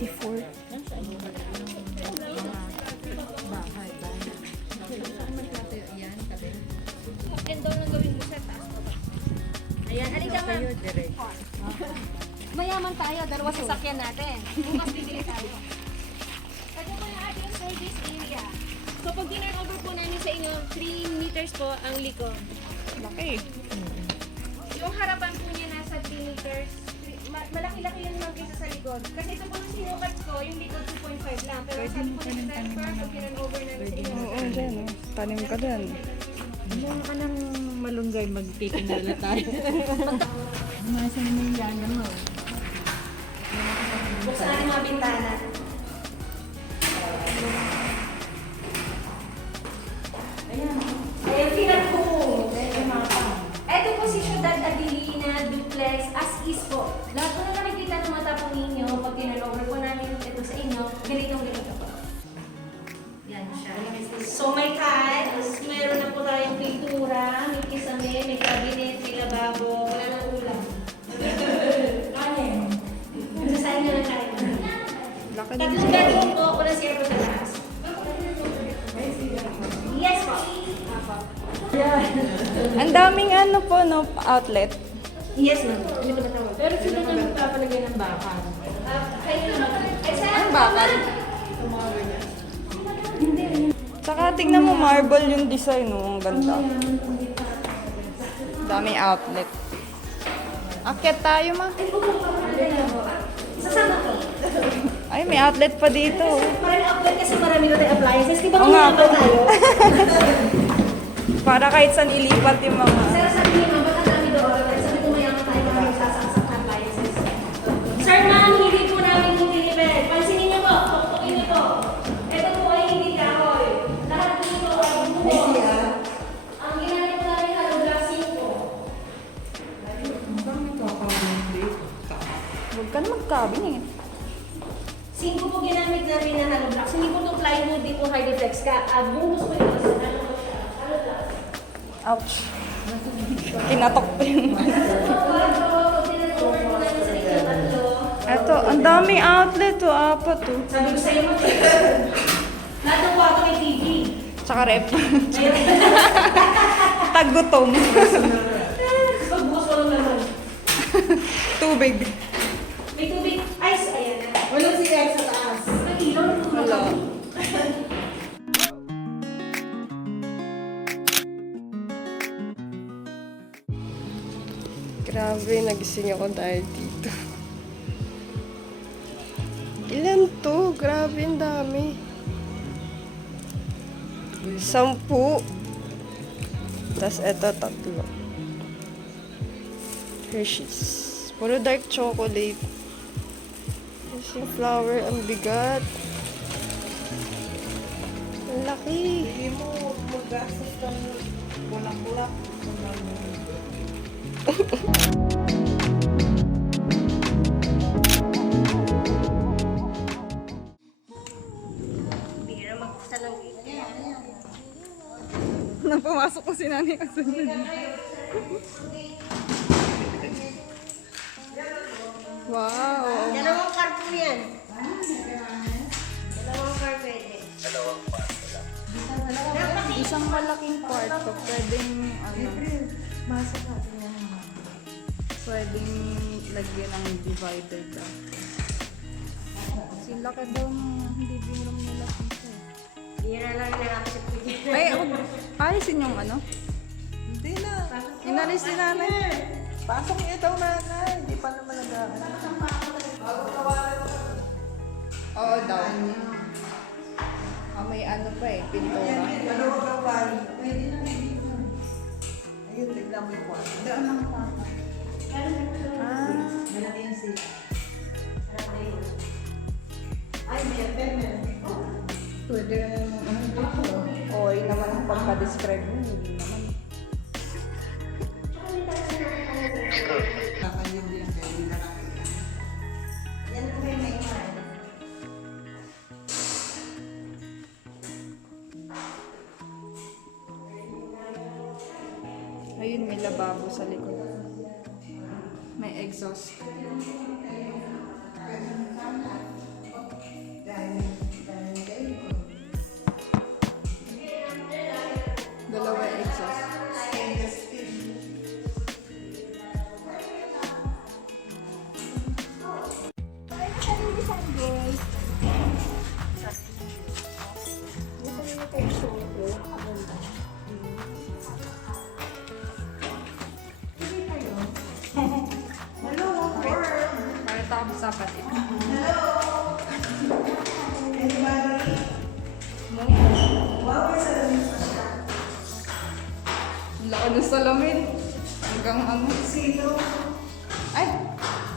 84. And doon lang gawin mo sa taas. Ayan, halika ma'am. Mayaman tayo, dalawa sasakyan natin. Bukas bibili tayo. Ito po yung ating service area. So pag over po namin sa inyo, 3 meters po ang likod. Laki. Yung harapan po niya nasa 3 meters. Malaki-laki yun naman kaysa sa likod. Kasi ito po yung sinukat ko, yung likod 2.5 lang. Pero sabi po ni developer, pag over namin sa inyo. Oo, dyan. Oh. Tanim ka dyan. Ano ka ng malunggay, magtitinala tayo. Masan mo yung gana mo. Buksan natin mga bintana. Ayan, pinag po. Ito po si Ciudad Adelina Duplex as is po. Lahat po na nakikita ng mata po ninyo, pag kinalover po namin ito sa inyo, ganitong-ganito po. Yan siya. So may tiles, meron na po tayong pintura, may kisame, may cabinet, may lababo, wala nang ulam. Kanin. Nasasahin nyo lang kanin. Laki din Tatlong siya. bedroom po, wala siya po sa taas. Yes po. Ang daming ano po, no, outlet. Yes ma'am. Ano ba tawag? Pero sila na magpapalagay ng bakal. Kayo naman. Ay, saan? Ang bakal. Tsaka tignan mo, marble yung design, no? Ang ganda. Daming outlet. Akyat tayo, ma. Sasama ko. Ay, may outlet pa dito. Parang upload kasi marami na tayong appliances. Di ba Oo kung nga naman po. tayo? Para kahit saan ilipat yung mga... Sir, sabi niyo ma'am, ba't ang dami doon? Sabi ko mayaman tayo marami sasaksak na appliances. Sir ma'am, hindi po namin yung deliver. Pansinin niyo po, pukpukin niyo po. Ito po ay hindi kahoy. Lahat po ito ay buo. Ang ginamit po namin halo glassing po. Huwag ka na magkabinet. Singko po ginamit namin na halo blocks. Hindi po itong plywood, di po high deflex ka. Bungos po ito. Halo blocks. Ouch. Kinatok ko yun. Eto, ang daming outlet, oh. Apat, oh. Sabi ko sa'yo mo, lahat ng kwarto may TV. Tsaka rep. Tagutom. Pagbukas ko lang naman. Tubig. May tubig. Ice, ayan na. Walang si Ed sa taas. May ilaw. Wala. Grabe, nagising ako dahil dito. Ilan to? Grabe, ang dami. 10. Tapos eto, 3. Hershey's. Puro dark chocolate. Tapos yung flower, ang bigat. Ang laki. Hindi mo mag-gastos ng bulak-bulak. Bira magpusta ng Nang pumasok ko si Nani kasunod. Wow. Dalawang car po yan. Dalawang car pwede. Isang malaking kwarto, pwedeng ano, pwedeng lagyan ng divider ka. Kasi laki daw ng hindi binrom nila dito. Hindi na lang nakakasip ko dyan. Ay, alisin yung ano? Hindi na. Inalis ni nanay. Pasok niya daw nanay. Hindi pa naman Oo daw. Ah, may ano pa eh, pintura. Dalawang gawal. Pwede na dito. Ayun, tignan mo yung kwarto. Daan ang kwarto. Malaki yung seat. Ay, meron. Pwede ano dito. Oy naman ang pagka-describe mo, hindi naman. Kakanyang din kayo, hindi na nakita. Yan po yung may iman. Ayun, may lababo sa likod. May exhaust. ng salamin. Hanggang ano. Sino? Ay!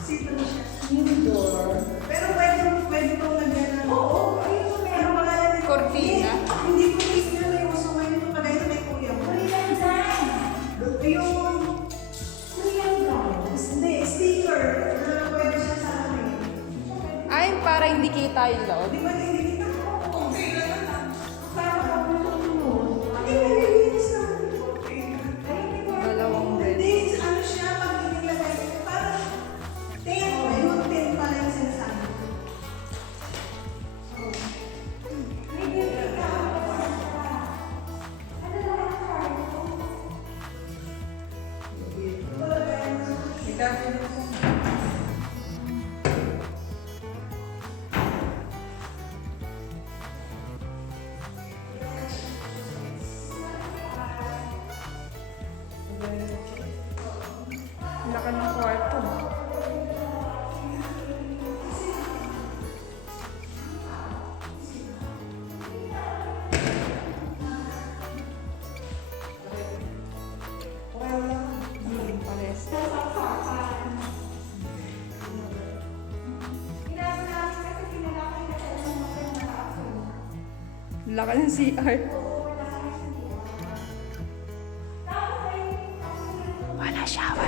Sino siya? Indoor. Pero pwede pong lagyan ng... Oo, ayun. Pero wala yan. Cortina. Hindi ko tignan na yung uso ngayon. Yung pala yun may kuya mo. Yung... Hindi, sticker. Na pwede siya sa akin. Ay, para hindi kita yung loob. Di ba hindi kita? Okay lang na. Para makapulong. Hindi, nalilinis na. Dalawang bed. Hindi, ano siya, pag inilagay, parang 10, yung 10 pala yung sinasabi ko. Laki ng kwarto. Pares. Laki ng CR. Wala shower.